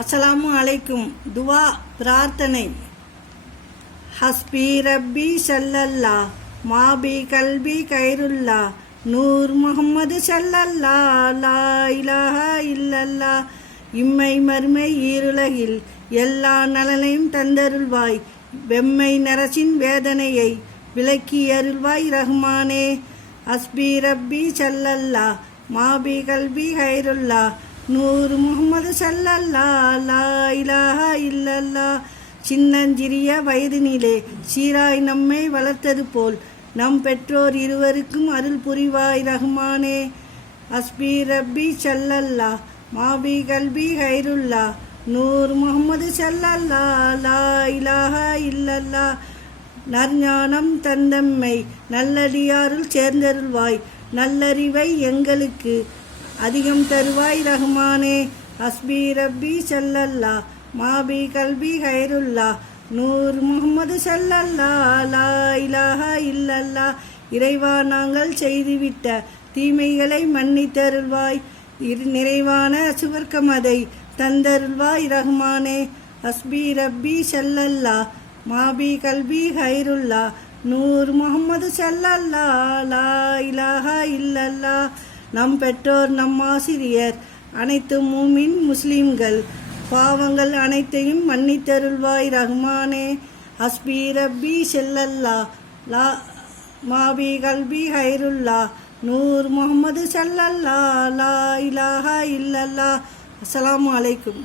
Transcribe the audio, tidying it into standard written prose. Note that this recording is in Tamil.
அஸ்ஸலாமு அலைக்கும். துவா பிரார்த்தனை. ஹஸ்பி ரப்பி ஸல்லல்லா மாபி கல்பி கைருல்லா நூர் முஹம்மது ஸல்லல்லா லா இலாஹா இல்லல்லா. இம்மை மறுமை ஈருலகில் எல்லா நலனையும் தந்தருள்வாய். வெம்மை நரசின் வேதனையை விலக்கி அருள்வாய் ரஹ்மானே. ஹஸ்பி ரப்பி ஸல்லல்லா மாபி கல்பி கைருல்லா நூர் முஹம்மது ஸல்லல்லா லா இலாஹா இல்லல்லா. சின்னஞ்சிறிய வயதினிலே சீராய் நம்மை வளர்த்தது போல் நம் பெற்றோர் இருவருக்கும் அருள் புரிவாய் ரஹ்மானே. ஹஸ்பி ரப்பி ஸல்லல்லா மாபி கல்பி கைருல்லா நூர் முஹம்மது ஸல்லல்லா லா இலாஹா இல்லல்லா. நற்ஞானம் தந்தம்மை நல்லடியாருள் சேர்ந்தருள்வாய். நல்லறிவை எங்களுக்கு அதிகம் தருவாய் ரஹ்மானே. ஹஸ்பி ரப்பி ஸல்லல்லா மாபி கல்பி கைருல்லா நூர் முஹம்மது ஸல்லல்லா லா இலாஹா இல்லல்லா. இறைவா, நாங்கள் செய்துவிட்ட தீமைகளை மன்னித்தருள்வாய். நிறைவான சுவர்க்கமதை தந்தருள்வாய் ரஹ்மானே. ஹஸ்பி ரப்பி ஸல்லல்லா மாபி கல்பி கைருல்லா நூர் முஹம்மது ஸல்லல்லா லா இலாஹா இல்லல்லா. நம் பெற்றோர், நம் ஆசிரியர், அனைத்து மூமின் முஸ்லிம்கள் பாவங்கள் அனைத்தையும் மன்னித்தருள்வாய் ரஹ்மானே. ஹஸ்பி ரப்பி ஸல்லல்லா லா மாபி கல்பி கைருல்லா நூர் முஹம்மது ஸல்லல்லா லா இலாஹா இல்லல்லா. அஸ்ஸலாமு அலைக்கும்.